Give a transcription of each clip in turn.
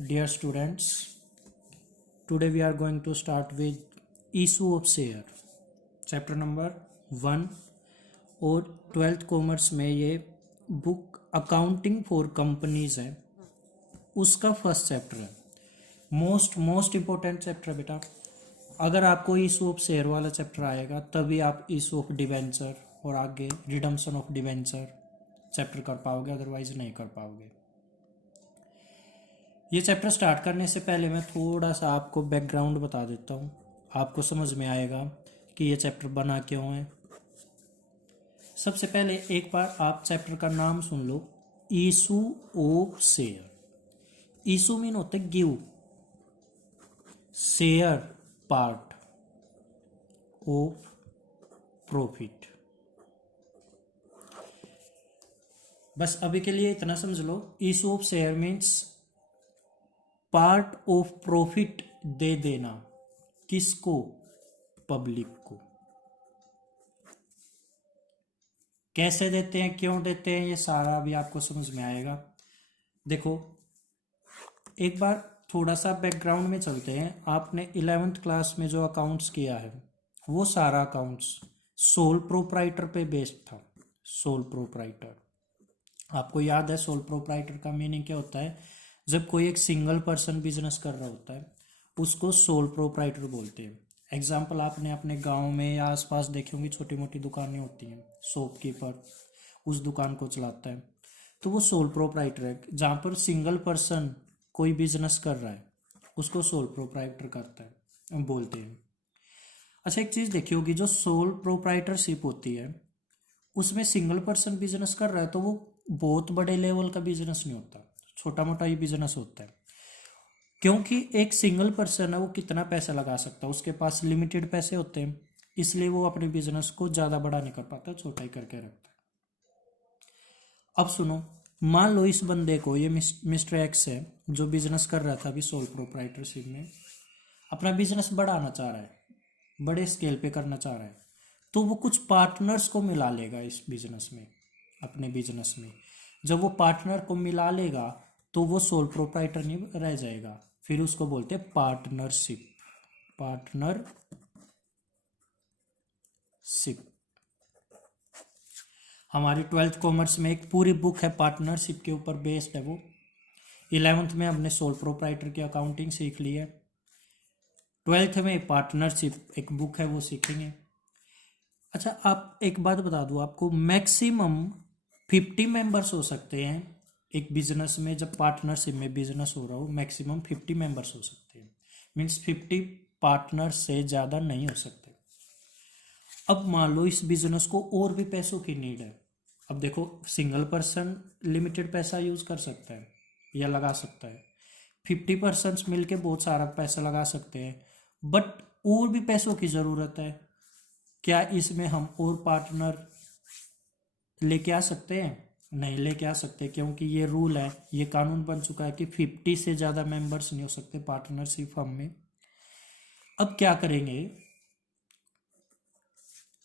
Dear students, today we are going to start with issue of share, chapter number 1। और 12th commerce में ये book accounting for companies है, उसका first chapter है। Most important chapter है बेटा। अगर आपको इशू ऑफ शेयर वाला चैप्टर आएगा तभी आप इशू ऑफ डिवेंचर और आगे रिडम्पशन ऑफ डिवेंचर चैप्टर कर पाओगे, अदरवाइज नहीं कर पाओगे। ये चैप्टर स्टार्ट करने से पहले मैं थोड़ा सा आपको बैकग्राउंड बता देता हूँ, आपको समझ में आएगा कि ये चैप्टर बना क्यों है। सबसे पहले एक बार आप चैप्टर का नाम सुन लो, issue of share. Issue mean होता है give, share part of profit. बस अभी के लिए इतना समझ लो, issue of share means part of profit दे देना। किसको? पब्लिक को। कैसे देते हैं, क्यों देते हैं, ये सारा अभी आपको समझ में आएगा। देखो एक बार थोड़ा सा बैकग्राउंड में चलते हैं। आपने 11th क्लास में जो अकाउंट्स किया है वो सारा अकाउंट्स सोल प्रोप्राइटर पे बेस्ड था। सोल प्रोप्राइटर, आपको याद है सोल प्रोप्राइटर का मीनिंग क्या होता है? जब कोई एक सिंगल पर्सन बिजनेस कर रहा होता है उसको सोल प्रोप्राइटर बोलते हैं। एग्जाम्पल आपने अपने गांव में या आसपास देखी होंगी, छोटी मोटी दुकानें होती हैं, शॉपकीपर उस दुकान को चलाता है, तो वो सोल प्रोप्राइटर है। जहाँ पर सिंगल पर्सन कोई बिजनेस कर रहा है उसको सोल प्रोप्राइटर करता है बोलते हैं। अच्छा, एक चीज़ देखी होगी, जो सोल प्रोप्राइटरशिप होती है उसमें सिंगल पर्सन बिजनेस कर रहा है तो वो बहुत बड़े लेवल का बिजनेस नहीं होता, छोटा मोटा ही बिजनेस होता है। क्योंकि एक सिंगल पर्सन है, वो कितना पैसा लगा सकता है, उसके पास लिमिटेड पैसे होते हैं, इसलिए वो अपने बिजनेस को ज़्यादा बड़ा नहीं कर पाता, छोटा ही करके रखता है। अब सुनो, मान लो इस बंदे को, ये मिस्टर एक्स है जो बिजनेस कर रहा था अभी सोल प्रोप्राइटरशिप में, अपना बिजनेस बढ़ाना चाह रहा है, बड़े स्केल पे करना चाह रहा है, तो वो कुछ पार्टनर्स को मिला लेगा इस बिजनेस में, अपने बिजनेस में। जब वो पार्टनर को मिला लेगा तो वो सोल प्रोप्राइटर नहीं रह जाएगा, फिर उसको बोलते हैं पार्टनरशिप। पार्टनरशिप हमारी 12th कॉमर्स में एक पूरी बुक है पार्टनरशिप के ऊपर बेस्ड है वो। 11th में हमने सोल प्रोप्राइटर की अकाउंटिंग सीख ली है, 12th में पार्टनरशिप एक बुक है वो सीखेंगे। अच्छा, आप एक बात बता दूं आपको, मैक्सिमम 50 मेंबर्स हो सकते हैं एक बिजनेस में। जब पार्टनरशिप में बिजनेस हो रहा हो मैक्सिमम 50 मेंबर्स हो सकते हैं, मीन्स 50 पार्टनर से ज़्यादा नहीं हो सकते। अब मान लो इस बिजनेस को और भी पैसों की नीड है। अब देखो, सिंगल पर्सन लिमिटेड पैसा यूज कर सकता है या लगा सकता है, 50 पर्सन मिलके बहुत सारा पैसा लगा सकते हैं, बट और भी पैसों की ज़रूरत है। क्या इसमें हम और पार्टनर लेके आ सकते हैं? नहीं लेके आ सकते, क्योंकि ये रूल है, ये कानून बन चुका है कि 50 से ज़्यादा मेंबर्स नहीं हो सकते पार्टनरशिप फर्म में। अब क्या करेंगे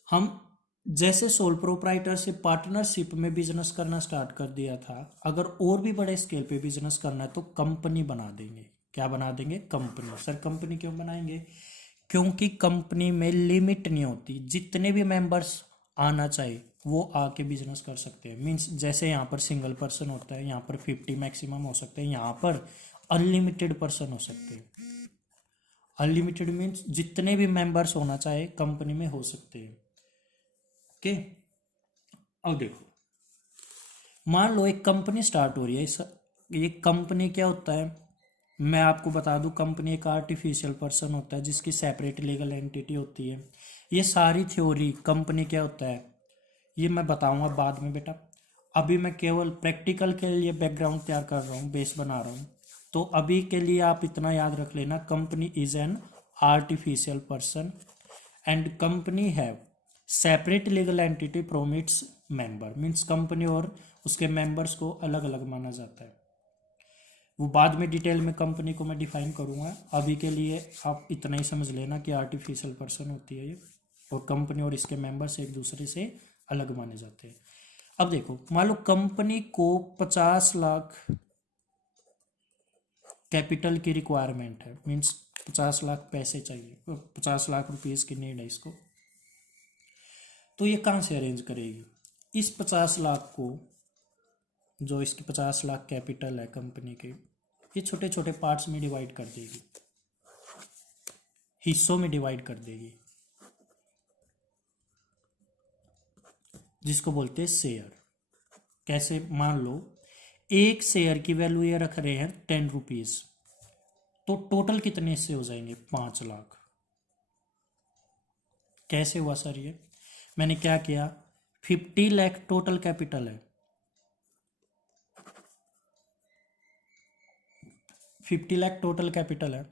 हम? जैसे सोल प्रोप्राइटरशिप पार्टनरशिप में बिजनेस करना स्टार्ट कर दिया था, अगर और भी बड़े स्केल पे बिजनेस करना है तो कंपनी बना देंगे। क्या बना देंगे? कंपनी। सर कंपनी क्यों बनाएंगे? क्योंकि कंपनी में लिमिट नहीं होती, जितने भी मेंबर्स आना चाहिए वो आके बिजनेस कर सकते हैं। मीन्स जैसे यहाँ पर सिंगल पर्सन होता है, यहाँ पर 50 मैक्सिमम हो सकते हैं, यहाँ पर अनलिमिटेड पर्सन हो सकते हैं। अनलिमिटेड मीन्स जितने भी मेंबर्स होना चाहे कंपनी में हो सकते हैं। ओके, अब देखो, मान लो एक कंपनी स्टार्ट हो रही है। ये कंपनी क्या होता है मैं आपको बता दूं, कंपनी एक आर्टिफिशियल पर्सन होता है जिसकी सेपरेट लीगल एंटिटी होती है। ये सारी थ्योरी कंपनी क्या होता है ये मैं बताऊंगा बाद में बेटा, अभी मैं केवल प्रैक्टिकल के लिए बैकग्राउंड तैयार कर रहा हूँ, बेस बना रहा हूँ। तो अभी के लिए आप इतना याद रख लेना, company is an artificial person and company have separate legal entity from its member. Means company और उसके मेंबर्स को अलग अलग माना जाता है। वो बाद में डिटेल में कंपनी को मैं डिफाइन करूंगा, अभी के लिए आप इतना ही समझ लेना कि आर्टिफिशियल पर्सन होती है ये, और कंपनी और इसके मेंबर्स एक दूसरे से अलग माने जाते हैं। अब देखो, मान लो कंपनी को 50 लाख कैपिटल की रिक्वायरमेंट है, मीन्स 50 लाख पैसे चाहिए, 50 लाख रुपीस की नीड है इसको। तो ये कहाँ से अरेंज करेगी? इस 50 लाख को, जो इसकी 50 लाख कैपिटल है कंपनी के, ये छोटे छोटे पार्ट्स में डिवाइड कर देगी, हिस्सों में डिवाइड कर देगी, जिसको बोलते हैं शेयर। कैसे? मान लो एक शेयर की वैल्यू ये रख रहे हैं 10 रुपीज, तो टोटल कितने हिस्से हो जाएंगे? 5 लाख। कैसे हुआ सर ये? मैंने क्या किया, 50 लाख टोटल कैपिटल है, 50 लाख टोटल कैपिटल है,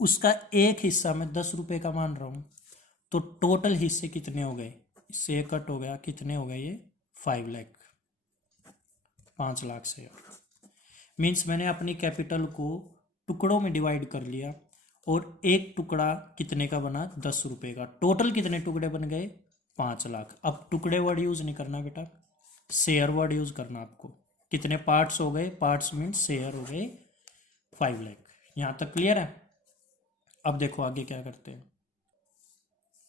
उसका एक हिस्सा मैं 10 रुपए का मान रहा हूं, तो टोटल हिस्से कितने हो गए? इससे कट हो गया, कितने हो गए ये? 5 लाख, 5 लाख शेयर। मीन्स मैंने अपनी कैपिटल को टुकड़ों में डिवाइड कर लिया, और एक टुकड़ा कितने का बना? 10 रुपए का। टोटल कितने टुकड़े बन गए? 5 लाख। अब टुकड़े वर्ड यूज नहीं करना बेटा, शेयर वर्ड यूज करना आपको। कितने पार्ट्स हो गए? पार्ट्स मीन्स शेयर हो गए 5 लाख। यहां तक क्लियर है? अब देखो आगे क्या करते हैं।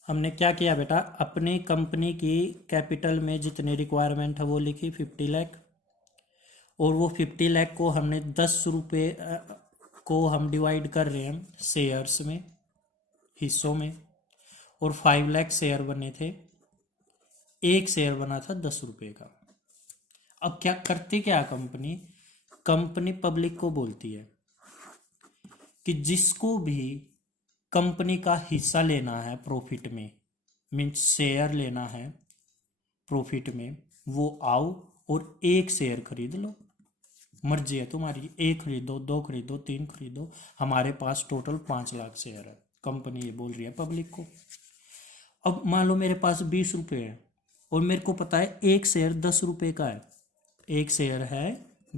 हमने क्या किया बेटा, अपनी कंपनी की कैपिटल में जितनी रिक्वायरमेंट है वो लिखी 50 लाख, और वो 50 लाख को हमने 10 रुपये को हम डिवाइड कर रहे हैं शेयर्स में, हिस्सों में, और 5 लाख शेयर बने थे, एक शेयर बना था 10 रुपये का। अब क्या करती, क्या कंपनी, कंपनी पब्लिक को बोलती है कि जिसको भी कंपनी का हिस्सा लेना है प्रॉफिट में, मीन्स शेयर लेना है प्रॉफिट में, वो आओ और एक शेयर खरीद लो। मर्जी है तुम्हारी, एक खरीदो, दो खरीदो, तीन खरीदो, हमारे पास टोटल 5 लाख शेयर है। कंपनी ये बोल रही है पब्लिक को। अब मान लो मेरे पास 20 रुपये है, और मेरे को पता है एक शेयर 10 रुपये का है, एक शेयर है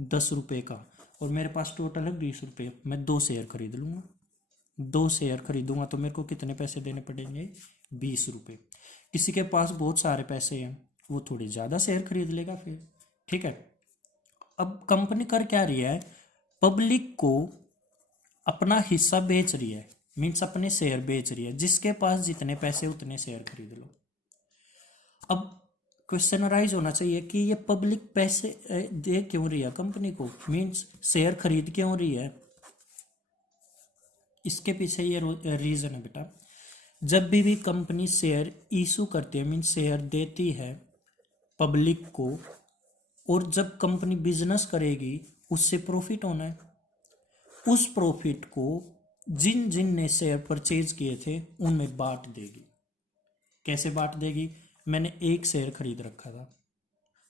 10 रुपये का, और मेरे पास टोटल है 20 रुपये। मैं 2 शेयर खरीद लूँगा, 2 शेयर खरीदूंगा तो मेरे को कितने पैसे देने पड़ेंगे? 20 रुपये। किसी के पास बहुत सारे पैसे हैं, वो थोड़ी ज़्यादा शेयर खरीद लेगा फिर, ठीक है। अब कंपनी कर क्या रही है, पब्लिक को अपना हिस्सा बेच रही है, मीन्स अपने शेयर बेच रही है, जिसके पास जितने पैसे उतने शेयर खरीद लो। अब क्वेश्चन राइज होना चाहिए कि ये पब्लिक पैसे दे क्यों रही है कंपनी को, मीन्स शेयर खरीद क्यों रही है? इसके पीछे ये रीजन है बेटा, जब भी कंपनी शेयर इशू करती है, मीन्स शेयर देती है पब्लिक को, और जब कंपनी बिजनेस करेगी उससे प्रॉफिट होना है, उस प्रॉफिट को जिन जिन ने शेयर परचेज किए थे उनमें बांट देगी। कैसे बांट देगी? मैंने एक शेयर खरीद रखा था,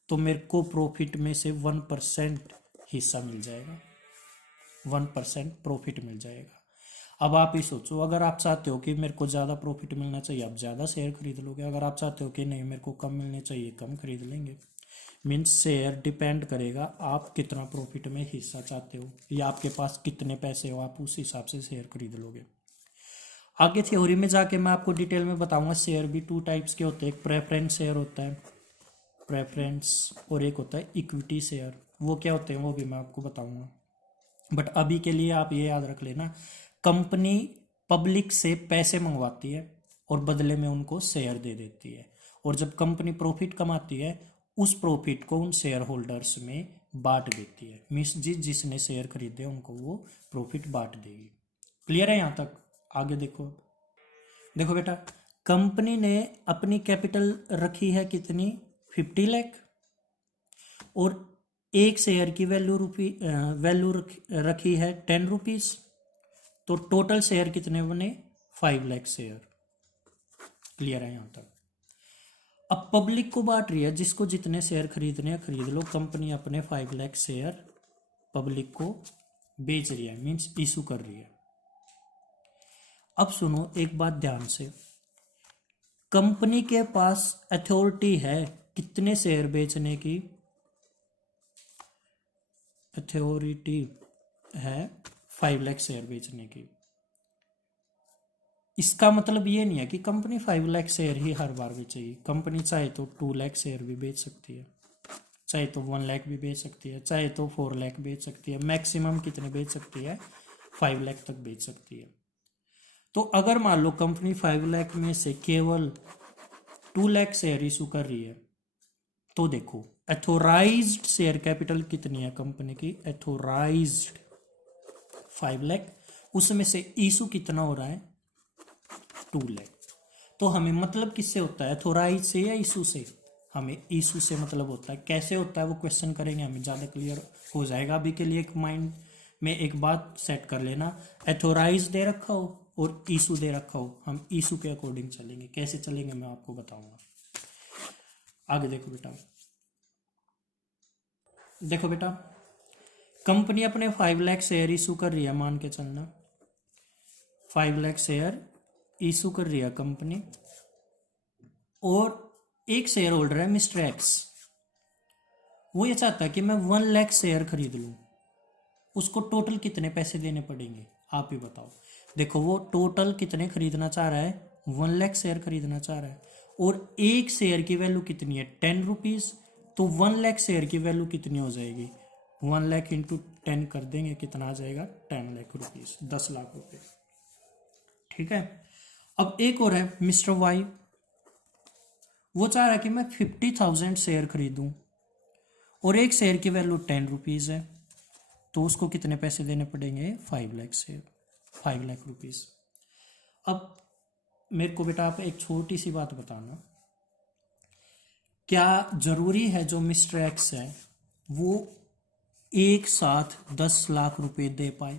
तो मेरे को प्रॉफिट में से 1% हिस्सा मिल जाएगा, 1% प्रॉफिट मिल जाएगा। अब आप ही सोचो, अगर आप चाहते हो कि मेरे को ज़्यादा प्रॉफिट मिलना चाहिए, आप ज़्यादा शेयर खरीद लोगे। अगर आप चाहते हो कि नहीं मेरे को कम मिलने चाहिए, कम खरीद लेंगे। मीन्स शेयर डिपेंड करेगा आप कितना प्रॉफिट में हिस्सा चाहते हो, या आपके पास कितने पैसे हो, आप उस हिसाब से शेयर खरीद लोगे। आगे थ्योरी में जाके मैं आपको डिटेल में बताऊंगा। शेयर भी 2 टाइप्स के होते हैं, एक प्रेफरेंस शेयर होता है, प्रेफरेंस, और एक होता है इक्विटी शेयर। वो क्या होते हैं वो भी मैं आपको बताऊंगा, बट अभी के लिए आप ये याद रख लेना, कंपनी पब्लिक से पैसे मंगवाती है और बदले में उनको शेयर दे देती है, और जब कंपनी प्रॉफिट कमाती है उस प्रॉफिट को उन शेयर होल्डर्स में बांट देती है, मीन्स जिसने शेयर खरीदे उनको वो प्रॉफिट बांट देगी। क्लियर है यहाँ तक? आगे देखो, देखो बेटा, कंपनी ने अपनी कैपिटल रखी है कितनी? 50 लाख, और एक शेयर की वैल्यू रखी है 10 रुपीज, तो टोटल शेयर कितने बने? 5 लाख शेयर। क्लियर है यहाँ तक? अब पब्लिक को बांट रही है, जिसको जितने शेयर खरीदने हैं खरीद लो। कंपनी अपने 5 लाख शेयर पब्लिक को बेच रही है, मीन्स इशू कर रही है। अब सुनो एक बात ध्यान से, कंपनी के पास अथॉरिटी है कितने शेयर बेचने की? अथॉरिटी है 5 लाख शेयर बेचने की। इसका मतलब ये नहीं है कि कंपनी 5 लाख शेयर ही हर बार बेचेगी। कंपनी चाहे तो 2 लाख शेयर भी बेच सकती है, चाहे तो 1 लाख भी बेच सकती है, चाहे तो 4 लाख बेच सकती है, मैक्सिमम कितने बेच सकती है, 5 लाख तक बेच सकती है। तो अगर मान लो कंपनी 5 लाख में से केवल 2 लाख शेयर इशू कर रही है, तो देखो एथोराइज्ड शेयर कैपिटल कितनी है कंपनी की, एथोराइज्ड 5 लाख, उसमें से इशू कितना हो रहा है, 2 लाख। तो हमें मतलब किससे होता है, एथोराइज से या इशू से, हमें इशू से मतलब होता है। कैसे होता है वो क्वेश्चन करेंगे, हमें ज़्यादा क्लियर हो जाएगा। अभी के लिए एक माइंड में एक बात सेट कर लेना, एथोराइज दे रखा हो और इशू दे रखा हो, हम इशू के अकॉर्डिंग चलेंगे। कैसे चलेंगे मैं आपको बताऊंगा। आगे देखो बेटा, देखो बेटा कंपनी अपने 5 लाख शेयर इशू कर रही है, मान के चलना 5 लाख शेयर इशू कर रही है कंपनी, और एक शेयर होल्डर है मिस्टर एक्स, वो ये चाहता है कि मैं 1 लाख शेयर खरीद लूँ, उसको टोटल कितने पैसे देने पड़ेंगे, आप ही बताओ। देखो वो टोटल कितने खरीदना चाह रहा है, 1 लाख शेयर खरीदना चाह रहा है, और एक शेयर की वैल्यू कितनी है, 10 रुपीज़। तो 1 लाख शेयर की वैल्यू कितनी हो जाएगी, 1 लाख इंटू 10 कर देंगे, कितना आ जाएगा, 10 लाख रुपीज़, 10 लाख रुपये। ठीक है। अब एक और है मिस्टर वाई, वो चाह रहा है कि मैं 50,000 शेयर खरीदूं और एक शेयर की वैल्यू 10 रुपीज़ है, तो उसको कितने पैसे देने पड़ेंगे, 5 लाख शेयर, 5 लाख रुपीज़। अब मेरे को बेटा आप एक छोटी सी बात बताना, क्या जरूरी है जो मिस्टर एक्स है वो एक साथ 10 लाख रुपए दे पाए,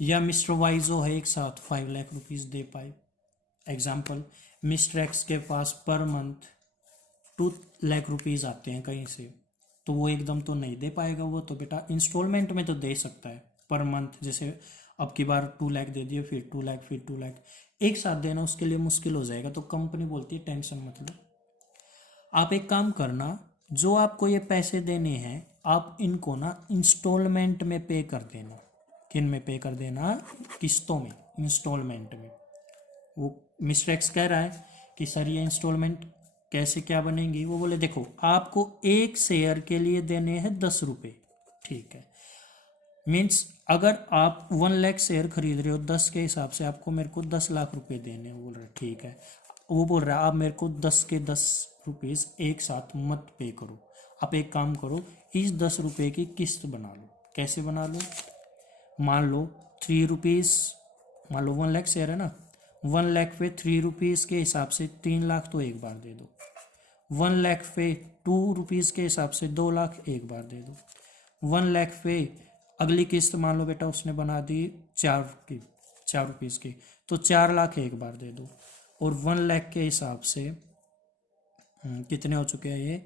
या मिस्टर वाई जो है एक साथ 5 लाख रुपीज़ दे पाए। एग्जाम्पल, मिस्टर एक्स के पास पर मंथ 2 लाख रुपीज़ आते हैं कहीं से, तो वो एकदम तो नहीं दे पाएगा, वो तो बेटा इंस्टॉलमेंट में तो दे सकता है पर मंथ। जैसे अब की बार 2 लाख दे दिए, फिर 2 लाख, फिर 2 लाख, एक साथ देना उसके लिए मुश्किल हो जाएगा। तो कंपनी बोलती है टेंशन मत लो, आप एक काम करना, जो आपको ये पैसे देने हैं आप इनको ना इंस्टॉलमेंट में पे कर देना। किन में पे कर देना, किस्तों में, इंस्टॉलमेंट में। वो मिस्टर एक्स कह रहा है कि सर ये इंस्टॉलमेंट कैसे क्या बनेंगी, वो बोले देखो आपको एक शेयर के लिए देने हैं 10 रुपये, ठीक है, मीन्स अगर आप 1 लाख शेयर खरीद रहे हो 10 के हिसाब से, आपको मेरे को 10 लाख रुपए देने हैं। वो बोल रहे ठीक है, वो बोल रहा है आप मेरे को 10 के 10 रुपीज़ एक साथ मत पे करो, आप एक काम करो, इस 10 रुपये की किस्त बना लो। कैसे बना लो, मान लो 3 रुपीज़, मान लो 1 लाख शेयर है ना, 1 लाख पे 3 रुपीज़ के हिसाब से 3 लाख तो एक बार दे दो, 1 लाख पे 2 रुपीज़ के हिसाब से 2 लाख एक बार दे दो, 1 लाख पे अगली किस्त मान लो बेटा उसने बना दी 4 रुपीज़ की, तो 4 लाख एक बार दे दो, और 1 लाख के हिसाब से कितने हो चुके हैं ये,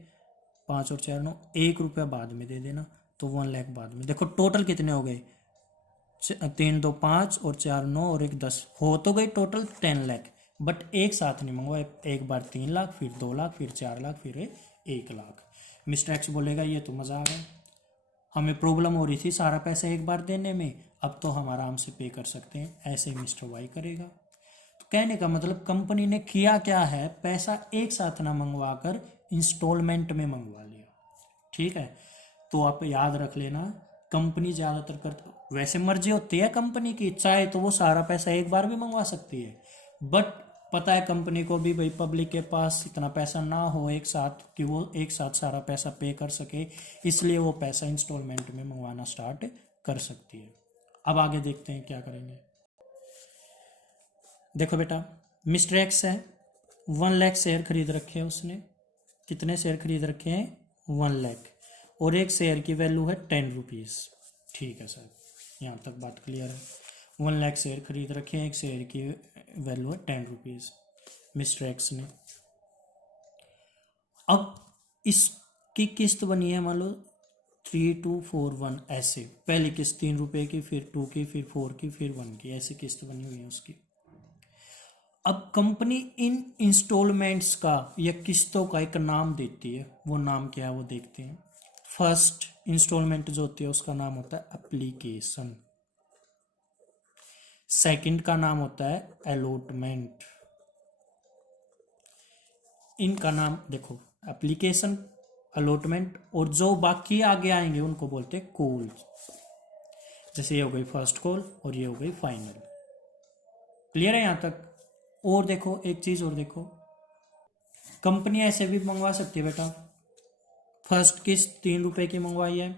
5 और 4 9, 1 रुपया बाद में दे देना, तो 1 लाख बाद में। देखो टोटल कितने हो गए, 3 2 5 और 4 9 और 1 10, हो तो गई टोटल 10 लाख, बट एक साथ नहीं मंगवा, एक बार 3 लाख, फिर 2 लाख, फिर 4 लाख, फिर 1 लाख। मिस्टर एक्स बोलेगा ये तो मज़ा आ गया, हमें प्रॉब्लम हो रही थी सारा पैसा एक बार देने में, अब तो हम आराम से पे कर सकते हैं, ऐसे मिस्टर वाई करेगा। तो कहने का मतलब कंपनी ने किया क्या है, पैसा एक साथ ना मंगवा कर इंस्टॉलमेंट में मंगवा लिया। ठीक है, तो आप याद रख लेना, कंपनी ज़्यादातर कर, वैसे मर्जी होती है कंपनी की, चाहे तो वो सारा पैसा एक बार भी मंगवा सकती है, बट पता है कंपनी को भी भाई पब्लिक के पास इतना पैसा ना हो एक साथ कि वो एक साथ सारा पैसा पे कर सके, इसलिए वो पैसा इंस्टॉलमेंट में मंगवाना स्टार्ट कर सकती है। अब आगे देखते हैं क्या करेंगे। देखो बेटा मिस्टर एक्स है, 1 लाख शेयर खरीद रखे हैं उसने, कितने शेयर खरीद रखे हैं, 1 लाख, और एक शेयर की वैल्यू है 10 रुपीज़। ठीक है सर, यहाँ तक बात क्लियर है। 1 लाख शेयर खरीद रखे हैं, एक शेयर की वैल्यू है 10 रुपीज़ मिस्टर एक्स ने। अब इसकी किस्त बनी है मान लो 3 2 4 1, ऐसे पहली किस्त 3 रुपये की, फिर 2 की, फिर 4 की, फिर 1 की, ऐसी किस्त बनी हुई है उसकी। अब कंपनी इन इंस्टॉलमेंट्स का या किस्तों का एक नाम देती है, वो नाम क्या है वो देखते हैं। फर्स्ट इंस्टॉलमेंट जो होती है उसका नाम होता है एप्लीकेशन, सेकंड का नाम होता है अलॉटमेंट। इनका नाम देखो, एप्लीकेशन अलॉटमेंट, और जो बाकी आगे आएंगे उनको बोलते हैं कॉल। जैसे ये हो गई फर्स्ट कॉल और ये हो गई फाइनल। क्लियर है यहाँ तक? और देखो एक चीज और देखो, कंपनी ऐसे भी मंगवा सकती है बेटा। फर्स्ट किस्त 3 रुपए की मंगवाई है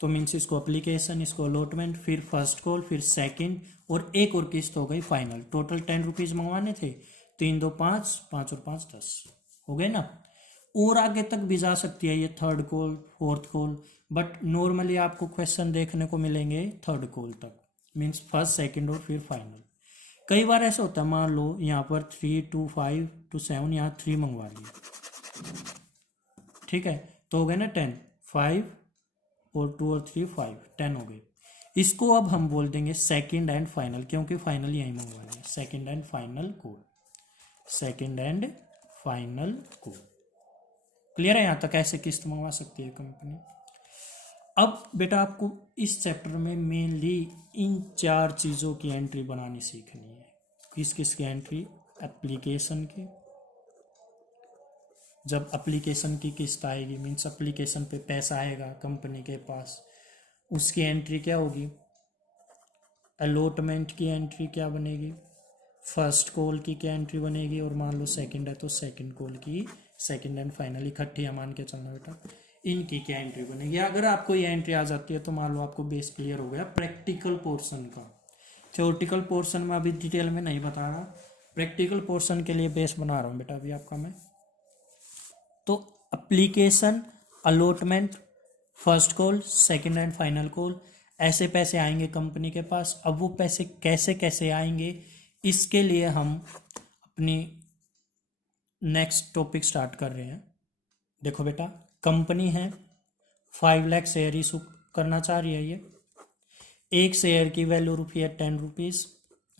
तो मीन्स इसको एप्लीकेशन, इसको अलॉटमेंट, फिर फर्स्ट कॉल, फिर सेकंड, और एक और किस्त हो गई फाइनल। टोटल 10 रुपीज मंगवाने थे, 3 2 5, 5 और 5 10 हो गए ना। और आगे तक भी जा सकती है ये third call, fourth call, but normally आपको क्वेश्चन देखने को मिलेंगे थर्ड कॉल तक, मीन्स फर्स्ट सेकंड और फिर फाइनल। कई बार ऐसा होता है, मान लो यहाँ पर 3 2 5 to 7, यहाँ 3 मंगवा लिए, ठीक है, तो हो गए ना 10, 5 और 2 और 3 5, 10 हो गए। इसको अब हम बोल देंगे सेकंड एंड फाइनल, क्योंकि फाइनल यही मंगवाना है। Second and final call, second and final call. Clear है यहाँ तक? ऐसे किस्त मंगवा सकती है कंपनी। अब बेटा आपको इस चैप्टर में मेनली इन 4 चीज़ों की एंट्री बनानी सीखनी है। किस किस की एंट्री? एप्लीकेशन की, जब एप्लीकेशन की किस्त आएगी, मीन्स एप्लीकेशन पे पैसा आएगा कंपनी के पास, उसकी एंट्री क्या होगी? अलॉटमेंट की एंट्री क्या बनेगी? फर्स्ट कॉल की क्या एंट्री बनेगी? और मान लो सेकंड है तो सेकंड कॉल की, सेकंड एंड फाइनल इकट्ठी है मान के चलना बेटा, इनकी क्या एंट्री बनेगी। अगर आपको ये एंट्री आ जाती है तो मान लो आपको बेस क्लियर हो गया प्रैक्टिकल पोर्शन का। थ्योरेटिकल पोर्शन में अभी डिटेल में नहीं बता रहा, प्रैक्टिकल पोर्शन के लिए बेस बना रहा हूँ बेटा अभी आपका मैं। तो application, allotment, first call, second and final call, ऐसे पैसे आएंगे कंपनी के पास। अब वो पैसे कैसे कैसे आएंगे, इसके लिए हम अपनी नेक्स्ट टॉपिक स्टार्ट कर रहे हैं। देखो बेटा, कंपनी है 5 लाख शेयर इशू करना चाह रही है। ये एक शेयर की वैल्यू रुपी है 10 रुपीज़,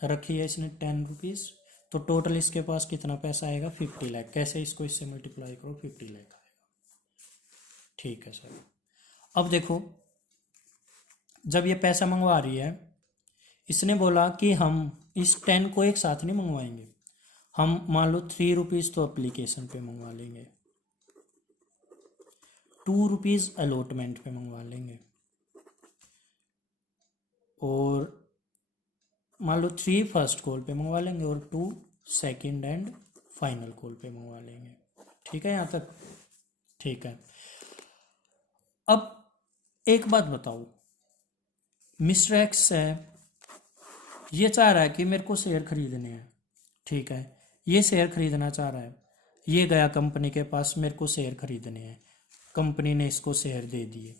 रखी है इसने 10 रुपीज़, तो टोटल इसके पास कितना पैसा आएगा? 50 लाख। कैसे? इसको इससे मल्टीप्लाई करो, 50 लाख आएगा। ठीक है सर। अब देखो, जब ये पैसा मंगवा रही है, इसने बोला कि हम इस 10 को एक साथ नहीं मंगवाएंगे, हम मान लो 3 रुपीज़ तो एप्लीकेशन पे मंगवा लेंगे, 2 रुपीज़ अलॉटमेंट पे मंगवा लेंगे, और मान लो 3 फर्स्ट कॉल पे मंगवा लेंगे, और 2 सेकंड एंड फाइनल कॉल पे मंगवा लेंगे। ठीक है यहाँ तक? ठीक है। अब एक बात बताओ, मिस्टर एक्स है, ये चाह रहा है कि मेरे को शेयर खरीदने हैं, ठीक है, ये शेयर खरीदना चाह रहा है, ये गया कंपनी के पास, मेरे को शेयर खरीदने हैं, कंपनी ने इसको शेयर दे दिए,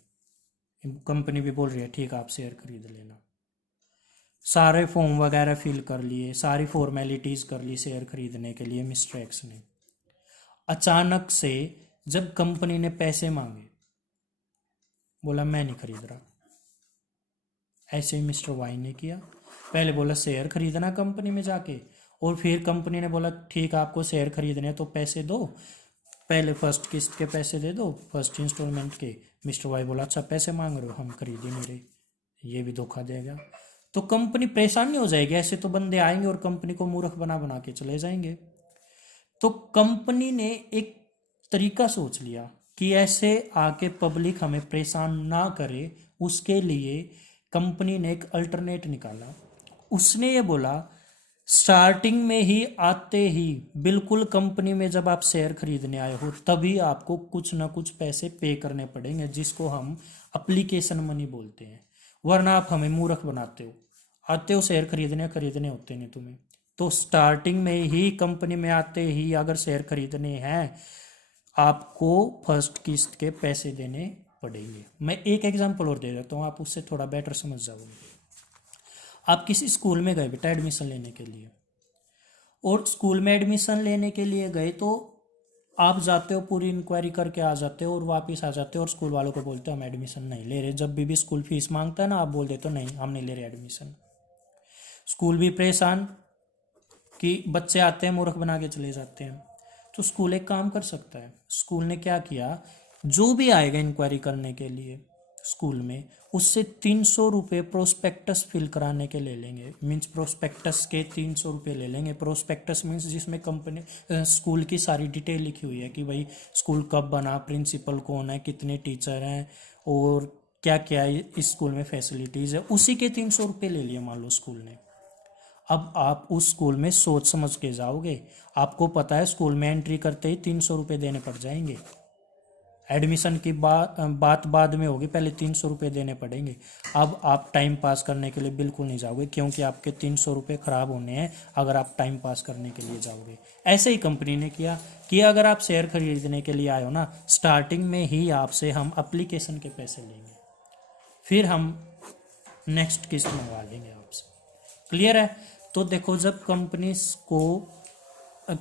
कंपनी भी बोल रही है ठीक है आप शेयर खरीद लेना, सारे फॉर्म वगैरह फिल कर लिए, सारी फॉर्मेलिटीज कर ली शेयर खरीदने के लिए मिस्टर एक्स ने। अचानक से जब कंपनी ने पैसे मांगे, बोला मैं नहीं खरीद रहा। ऐसे ही मिस्टर वाई ने किया, पहले बोला शेयर खरीदना कंपनी में जाके, और फिर कंपनी ने बोला ठीक है आपको शेयर खरीदने तो पैसे दो, पहले फर्स्ट किस्त के पैसे दे दो, फर्स्ट इंस्टॉलमेंट के। मिस्टर वाई बोला अच्छा पैसे मांग रहे हो, हम खरीद ही नहीं रहे, ये भी धोखा देगा। तो कंपनी परेशान नहीं हो जाएगी? ऐसे तो बंदे आएंगे और कंपनी को मूर्ख बना बना के चले जाएंगे। तो कंपनी ने एक तरीका सोच लिया कि ऐसे आके पब्लिक हमें परेशान ना करे, उसके लिए कंपनी ने एक अल्टरनेट निकाला। उसने ये बोला स्टार्टिंग में ही आते ही बिल्कुल कंपनी में जब आप शेयर खरीदने आए हो तभी आपको कुछ ना कुछ पैसे पे करने पड़ेंगे, जिसको हम एप्लीकेशन मनी बोलते हैं, वरना आप हमें मूर्ख बनाते हो। आते हो शेयर खरीदने होते नहीं तुम्हें, तो स्टार्टिंग में ही कंपनी में आते ही अगर शेयर खरीदने हैं आपको फर्स्ट किस्त के पैसे देने पड़ेंगे। मैं एक एग्जांपल और दे देता हूँ, आप उससे थोड़ा बेटर समझ जाओगे। आप किसी स्कूल में गए बेटा एडमिशन लेने के लिए, और स्कूल में एडमिशन लेने के लिए गए तो आप जाते हो, पूरी इंक्वायरी करके आ जाते हो और वापस आ जाते हो, और स्कूल वालों को बोलते हो हम एडमिशन नहीं ले रहे। जब भी स्कूल फीस मांगता है ना, आप बोल देते हो नहीं हम नहीं ले रहे एडमिशन। स्कूल भी परेशान कि बच्चे आते हैं मूर्ख बना के चले जाते हैं। तो स्कूल एक काम कर सकता है, स्कूल ने क्या किया, जो भी आएगा इंक्वायरी करने के लिए स्कूल में, उससे 300 रुपये प्रोस्पेक्टस फिल कराने के ले लेंगे। मीन्स प्रोस्पेक्टस के 300 रुपये ले लेंगे। प्रोस्पेक्टस मीन्स जिसमें कंपनी स्कूल की सारी डिटेल लिखी हुई है कि भाई स्कूल कब बना, प्रिंसिपल कौन है, कितने टीचर हैं और क्या क्या इस स्कूल में फैसिलिटीज़ है, उसी के 300 रुपये ले लिए मान लो स्कूल ने। अब आप उस स्कूल में सोच समझ के जाओगे, आपको पता है स्कूल में एंट्री करते ही 300 रुपये देने पड़ जाएंगे। एडमिशन की बात बाद में होगी, पहले 300 रुपये देने पड़ेंगे। अब आप टाइम पास करने के लिए बिल्कुल नहीं जाओगे, क्योंकि आपके 300 रुपये खराब होने हैं अगर आप टाइम पास करने के लिए जाओगे। ऐसे ही कंपनी ने किया कि अगर आप शेयर खरीदने के लिए आए हो ना, स्टार्टिंग में ही आपसे हम एप्लीकेशन के पैसे लेंगे, फिर हम नेक्स्ट किस्त मंगवा लेंगे आपसे। क्लियर है? तो देखो, जब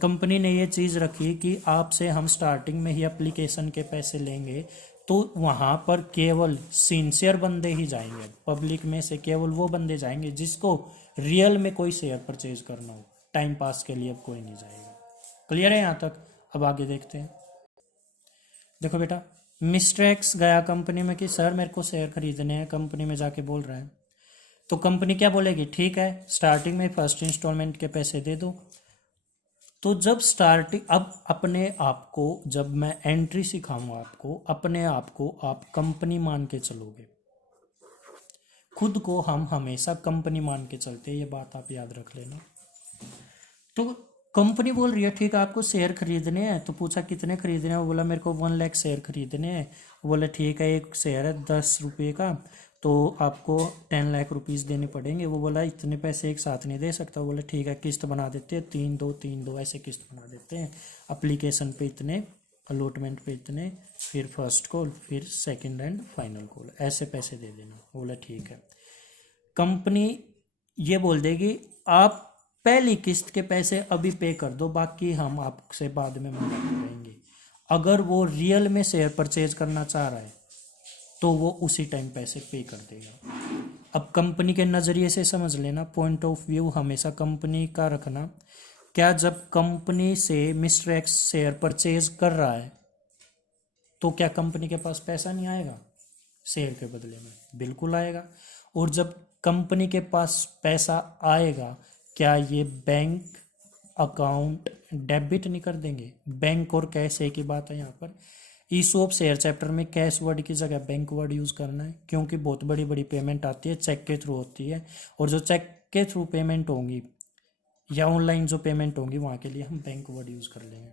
कंपनी ने ये चीज़ रखी कि आपसे हम स्टार्टिंग में ही एप्लीकेशन के पैसे लेंगे, तो वहाँ पर केवल सिंसियर बंदे ही जाएंगे। पब्लिक में से केवल वो बंदे जाएंगे जिसको रियल में कोई शेयर परचेज करना हो। टाइम पास के लिए अब कोई नहीं जाएगा। क्लियर है यहाँ तक? अब आगे देखते हैं। देखो बेटा, मिस्टर एक्स गया कंपनी में कि सर मेरे को शेयर खरीदने हैं, कंपनी में जाके बोल रहा है। तो कंपनी क्या बोलेगी? ठीक है, स्टार्टिंग में फर्स्ट इंस्टॉलमेंट के पैसे दे दो। तो जब स्टार्टिंग, अब अपने आप को, जब मैं एंट्री सिखाऊंगा आपको, अपने आप को आप कंपनी मान के चलोगे। खुद को हम हमेशा कंपनी मान के चलते हैं, ये बात आप याद रख लेना। तो कंपनी बोल रही है ठीक है आपको शेयर खरीदने हैं। तो पूछा कितने खरीदने हैं? वो बोला मेरे को 1 लाख शेयर खरीदने हैं। वो बोला ठीक है, एक शेयर है 10 रुपये का, तो आपको 10 लाख रुपीज़ देने पड़ेंगे। वो बोला इतने पैसे एक साथ नहीं दे सकता। वो बोला ठीक है, किस्त बना देते हैं, 3-2 ऐसे किस्त बना देते हैं। अप्लीकेशन पे इतने, अलॉटमेंट पे इतने, फिर फर्स्ट कॉल, फिर सेकंड एंड फाइनल कॉल, ऐसे पैसे दे देना। वो बोला ठीक है। कंपनी ये बोल देगी आप पहली किस्त के पैसे अभी पे कर दो, बाकी हम आपसे बाद में मंगाते रहेंगे। अगर वो रियल में शेयर परचेज करना चाह रहा है तो वो उसी टाइम पैसे पे कर देगा। अब कंपनी के नज़रिए से समझ लेना, पॉइंट ऑफ व्यू हमेशा कंपनी का रखना। क्या जब कंपनी से मिस्टर एक्स शेयर परचेज कर रहा है तो क्या कंपनी के पास पैसा नहीं आएगा शेयर के बदले में? बिल्कुल आएगा। और जब कंपनी के पास पैसा आएगा, क्या ये बैंक अकाउंट डेबिट नहीं कर देंगे? बैंक और कैश एक ही बात है यहाँ पर। ईसोप शेयर चैप्टर में कैश वर्ड की जगह बैंक वर्ड यूज़ करना है, क्योंकि बहुत बड़ी बड़ी पेमेंट आती है चेक के थ्रू होती है, और जो चेक के थ्रू पेमेंट होंगी या ऑनलाइन जो पेमेंट होंगी वहाँ के लिए हम बैंक वर्ड यूज़ कर लेंगे।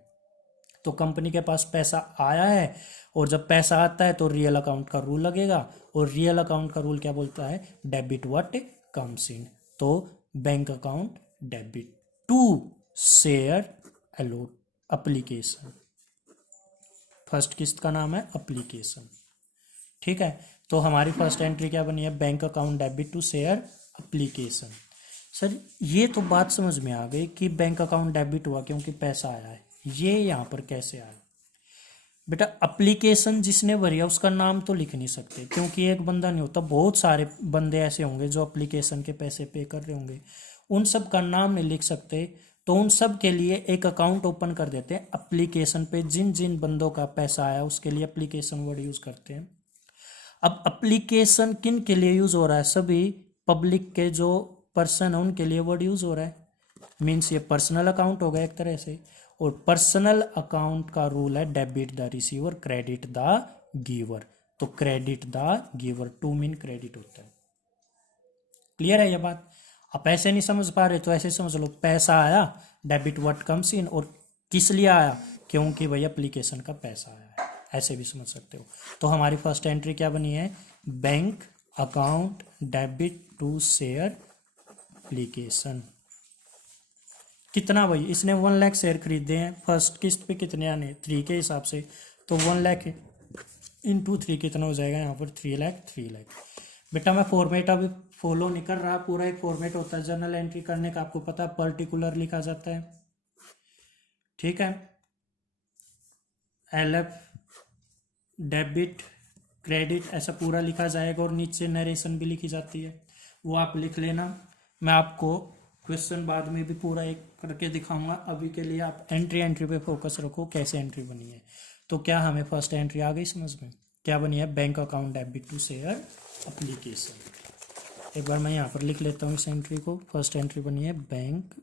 तो कंपनी के पास पैसा आया है, और जब पैसा आता है तो रियल अकाउंट का रूल लगेगा, और रियल अकाउंट का रूल क्या बोलता है? Debit what comes in. तो bank account debit to share allotment application. First किस्त का नाम है एप्लीकेशन। ठीक है, तो हमारी फर्स्ट एंट्री क्या बनी है? Bank account debit to share application. Sir ये तो बात समझ में आ गई कि बैंक अकाउंट डेबिट हुआ क्योंकि पैसा आया है। ये यहाँ पर कैसे आया? बेटा एप्लीकेशन जिसने भरी है उसका नाम तो लिख नहीं सकते, क्योंकि एक बंदा नहीं होता, बहुत सारे बंदे ऐसे होंगे जो एप्लीकेशन के पैसे पे कर रहे होंगे, उन सब का नाम नहीं लिख सकते। तो उन सब के लिए एक अकाउंट ओपन कर देते हैं एप्लीकेशन पे। जिन जिन बंदों का पैसा आया उसके लिए एप्लीकेशन वर्ड यूज करते हैं। अब एप्लीकेशन किन के लिए यूज हो रहा है? सभी पब्लिक के जो पर्सन है उनके लिए वर्ड यूज हो रहा है। मीन्स ये पर्सनल अकाउंट होगा एक तरह से, और पर्सनल अकाउंट का रूल है debit the receiver, credit the giver. तो credit the giver, to mean credit होता है। क्लियर है ये बात? आप ऐसे नहीं समझ पा रहे तो ऐसे समझ लो, पैसा आया, डेबिट व्हाट कम्स इन, और किस लिए आया? क्योंकि भाई एप्लीकेशन का पैसा आया है, ऐसे भी समझ सकते हो। तो हमारी फर्स्ट एंट्री क्या बनी है? Bank account debit to share application. कितना भाई? इसने 1 लाख शेयर खरीदे हैं, फर्स्ट किस्त पे कितने आने? 3 के हिसाब से, तो 1 लाख इंटू 3 कितना हो जाएगा यहाँ पर? 3 लाख। 3 लाख। बेटा मैं फॉर्मेट अभी फॉलो नहीं कर रहा, पूरा एक फॉर्मेट होता है जर्नल एंट्री करने का, आपको पता है, पर्टिकुलर लिखा जाता है। ठीक है, LF डेबिट क्रेडिट ऐसा पूरा लिखा जाएगा, और नीचे नरेशन भी लिखी जाती है, वो आप लिख लेना। मैं आपको क्वेश्चन बाद में भी पूरा एक करके दिखाऊंगा। अभी के लिए आप एंट्री पे फोकस रखो, कैसे एंट्री बनी है। तो क्या हमें फर्स्ट एंट्री आ गई समझ में? क्या बनी है, bank account debit to share application. एक बार मैं यहाँ पर लिख लेता हूँ इस एंट्री को। फर्स्ट एंट्री बनी है bank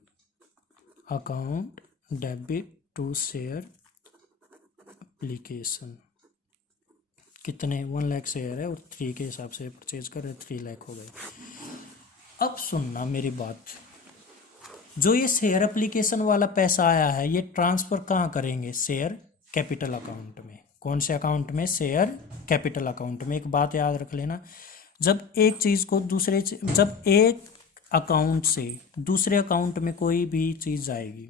account debit to share application. कितने, 1 लाख शेयर है और 3 के हिसाब से परचेज कर रहे, 3 लाख हो गए। अब सुनना मेरी बात, जो ये शेयर एप्लीकेशन वाला पैसा आया है ये ट्रांसफर कहाँ करेंगे, शेयर कैपिटल अकाउंट में। कौन से अकाउंट में, शेयर कैपिटल अकाउंट में। एक बात याद रख लेना, जब एक चीज को जब एक अकाउंट से दूसरे अकाउंट में कोई भी चीज आएगी,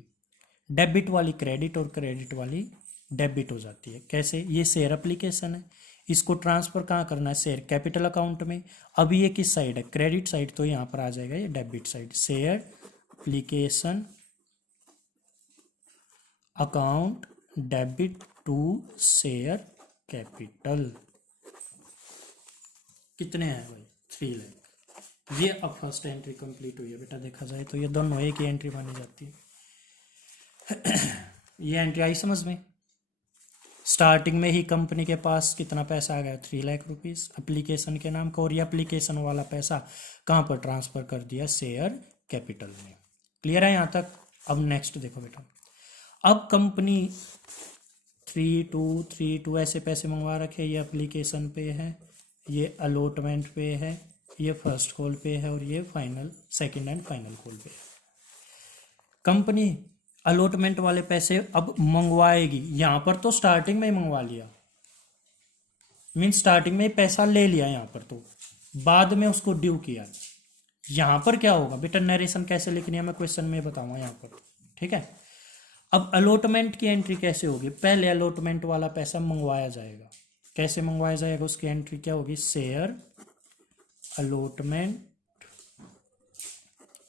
डेबिट वाली क्रेडिट और क्रेडिट वाली डेबिट हो जाती है। कैसे, ये शेयर एप्लीकेशन है, इसको ट्रांसफर कहाँ करना है, शेयर कैपिटल अकाउंट में। अभी ये किस साइड है, क्रेडिट साइड, तो यहाँ पर आ जाएगा ये debit side, share application account debit to share capital. कितने हैं भाई, 3 लाख। ये अब फर्स्ट एंट्री कंप्लीट हुई है बेटा। देखा जाए तो ये दोनों एक ही एंट्री मानी जाती है। ये एंट्री आई समझ में। स्टार्टिंग में ही कंपनी के पास कितना पैसा आ गया, 3 लाख रुपीस एप्लीकेशन के नाम का, और ये एप्लीकेशन वाला पैसा कहाँ पर ट्रांसफर कर दिया, शेयर कैपिटल में। क्लियर है यहाँ तक। अब नेक्स्ट देखो बेटा, अब कंपनी 3232 ऐसे पैसे मंगवा रखे, ये एप्लीकेशन पे है, ये अलॉटमेंट पे है, ये फर्स्ट कॉल पे है, और ये final, second and final call पे है। कंपनी अलॉटमेंट वाले पैसे अब मंगवाएगी। यहां पर तो स्टार्टिंग में ही मंगवा लिया, मीन स्टार्टिंग में ही पैसा ले लिया यहां पर, तो बाद में उसको ड्यू किया। यहां पर क्या होगा बेटा, नरेशन कैसे लिखनी है मैं क्वेश्चन में बताऊंगा यहां पर, ठीक है। अब अलॉटमेंट की एंट्री कैसे होगी, पहले अलॉटमेंट वाला पैसा मंगवाया जाएगा। कैसे मंगवाया जाएगा, उसकी एंट्री क्या होगी, share allotment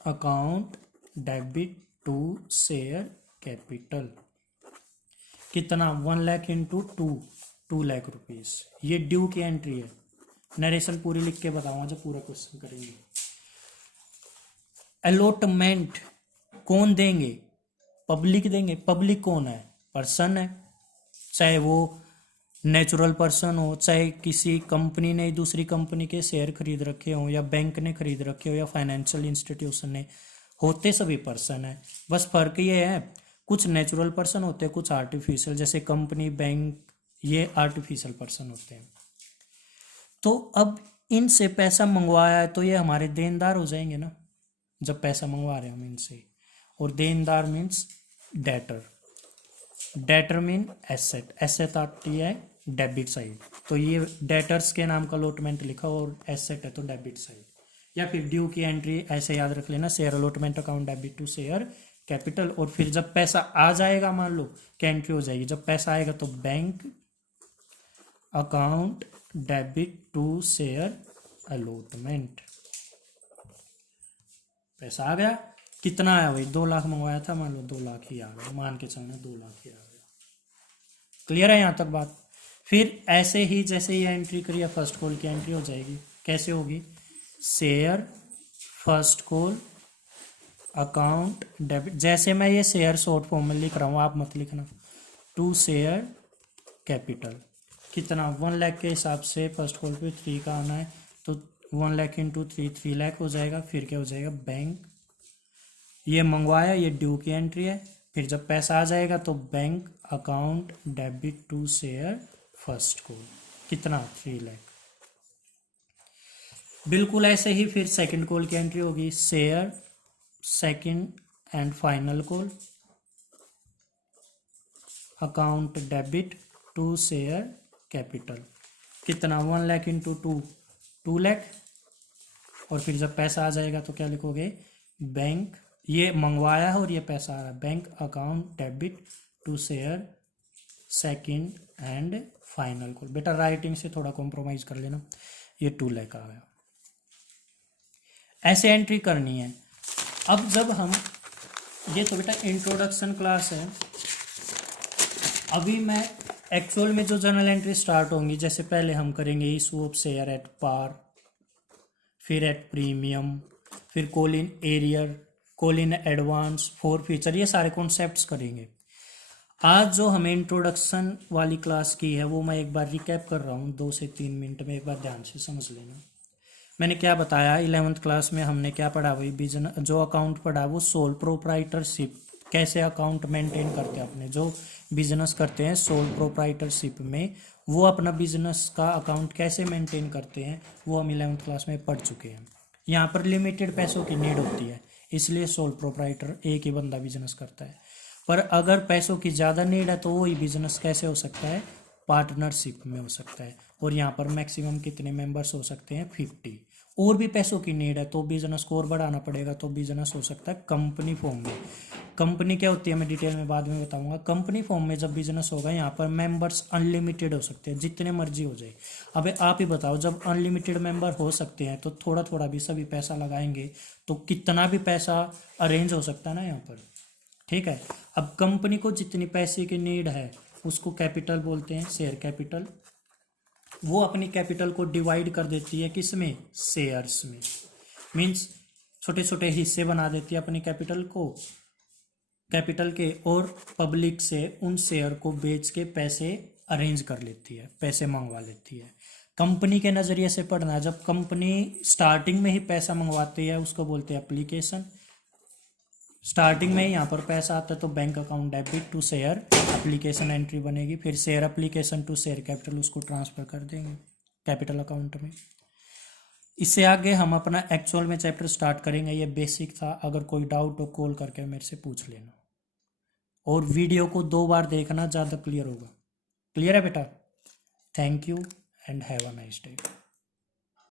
account debit to share capital. कितना, 1 लाख इंटू 2 लाख रुपीस। ये ड्यू की एंट्री है। नरेशन पूरी लिख के बताऊंगा जब पूरा क्वेश्चन करेंगे। अलॉटमेंट कौन देंगे, पब्लिक देंगे। पब्लिक कौन है, पर्सन है, चाहे वो नेचुरल पर्सन हो, चाहे किसी कंपनी ने दूसरी कंपनी के शेयर खरीद रखे हो, या बैंक ने खरीद रखे हो, या फाइनेंशियल इंस्टीट्यूशन ने, होते सभी पर्सन है। बस फर्क ये है, कुछ नेचुरल पर्सन होते हैं, कुछ आर्टिफिशियल, जैसे कंपनी, बैंक, ये आर्टिफिशियल पर्सन होते हैं। तो अब इनसे पैसा मंगवाया है तो ये हमारे देनदार हो जाएंगे ना, जब पैसा मंगवा रहे हैं हम इनसे। और देनदार means debtor, debtor mean asset, asset आती है डेबिट साइड, तो ये डेटर्स के नाम का अलॉटमेंट लिखा और एसेट है तो डेबिट साइड। या फिर ड्यू की एंट्री ऐसे याद रख लेना, share allotment account debit to share capital. और फिर जब पैसा आ जाएगा, मान लो क्या एंट्री हो जाएगी, जब पैसा आएगा तो bank account debit to share allotment. पैसा आ गया, कितना आया भाई, 2 लाख मंगवाया था, मान लो 2 लाख ही आ गया, मान के चलना 2 लाख ही आ गया। क्लियर है यहाँ तक बात। फिर ऐसे ही जैसे ये एंट्री करिए, फर्स्ट कॉल की एंट्री हो जाएगी। कैसे होगी, share first call account debit, जैसे मैं ये शेयर शॉर्ट फॉर्म में लिख रहा हूँ, आप मत लिखना, टू शेयर कैपिटल। कितना, 1 लाख के हिसाब से फर्स्ट कॉल पे 3 का आना है, तो 1 लाख इंटू 3 लाख हो जाएगा। फिर क्या हो जाएगा, बैंक, ये मंगवाया, ये ड्यू की एंट्री है। फिर जब पैसा आ जाएगा तो bank account debit to share first call, कितना, 3 लाख। बिल्कुल ऐसे ही फिर सेकंड कॉल की एंट्री होगी, share second and final call account debit to share capital. कितना, 1 लाख इंटू 2 लाख। और फिर जब पैसा आ जाएगा तो क्या लिखोगे, बैंक, ये मंगवाया है और ये पैसा आ रहा है, bank account debit to share second and final call. बेटा राइटिंग से थोड़ा कॉम्प्रोमाइज कर लेना, ये 2 लाख आ गया। ऐसे एंट्री करनी है। अब जब हम, ये तो बेटा इंट्रोडक्शन क्लास है, अभी मैं एक्चुअल में जो जर्नल एंट्री स्टार्ट होंगी, जैसे पहले हम करेंगे issue of share at par, फिर एट प्रीमियम, फिर call in arrear, call in advance, for future, ये सारे कॉन्सेप्ट्स करेंगे। आज जो हमें इंट्रोडक्शन वाली क्लास की है वो मैं एक बार रिकैप कर रहा हूँ, 2 से 3 मिनट में एक बार ध्यान से समझ लेना। मैंने क्या बताया, 11th क्लास में हमने क्या पढ़ा, वही बिजनेस जो अकाउंट पढ़ा वो सोल प्रोप्राइटरशिप, कैसे अकाउंट मेंटेन करते हैं अपने जो बिजनेस करते हैं सोल प्रोप्राइटरशिप में, वो अपना बिजनेस का अकाउंट कैसे मेंटेन करते हैं वो हम 11th क्लास में पढ़ चुके हैं। यहाँ पर लिमिटेड पैसों की नीड होती है, इसलिए सोल प्रोप्राइटर एक ही बंदा बिजनेस करता है। पर अगर पैसों की ज़्यादा नीड है तो वही बिजनेस कैसे हो सकता है, पार्टनरशिप में हो सकता है। और यहाँ पर मैक्सिमम कितने मेंबर्स हो सकते हैं, 50। और भी पैसों की नीड है तो बिजनेस को और बढ़ाना पड़ेगा, तो बिजनेस हो सकता है कंपनी फॉर्म में। कंपनी क्या होती है मैं डिटेल में बाद में बताऊंगा। कंपनी फॉर्म में जब बिजनेस होगा यहाँ पर मेंबर्स अनलिमिटेड हो सकते हैं, जितने मर्जी हो जाए। अब आप ही बताओ, जब अनलिमिटेड मेंबर हो सकते हैं तो थोड़ा थोड़ा भी सभी पैसा लगाएंगे तो कितना भी पैसा अरेंज हो सकता है ना यहाँ पर, ठीक है। अब कंपनी को जितनी पैसे की नीड है उसको कैपिटल बोलते हैं, शेयर कैपिटल। वो अपनी कैपिटल को डिवाइड कर देती है किस में, शेयर्स में। मीन्स छोटे छोटे हिस्से बना देती है अपनी कैपिटल के, और पब्लिक से उन शेयर को बेच के पैसे अरेंज कर लेती है, पैसे मंगवा लेती है। कंपनी के नज़रिए से पढ़ना है, जब कंपनी स्टार्टिंग में ही पैसा मंगवाती है उसको बोलते हैं एप्लीकेशन। स्टार्टिंग में ही यहाँ पर पैसा आता है तो bank account debit to share application entry बनेगी, फिर share application to share capital उसको ट्रांसफ़र कर देंगे कैपिटल अकाउंट में। इससे आगे हम अपना एक्चुअल में चैप्टर स्टार्ट करेंगे, ये बेसिक था। अगर कोई डाउट हो कॉल करके मेरे से पूछ लेना, और वीडियो को 2 बार देखना, ज़्यादा क्लियर होगा। क्लियर है बेटा? Thank you and have a nice day.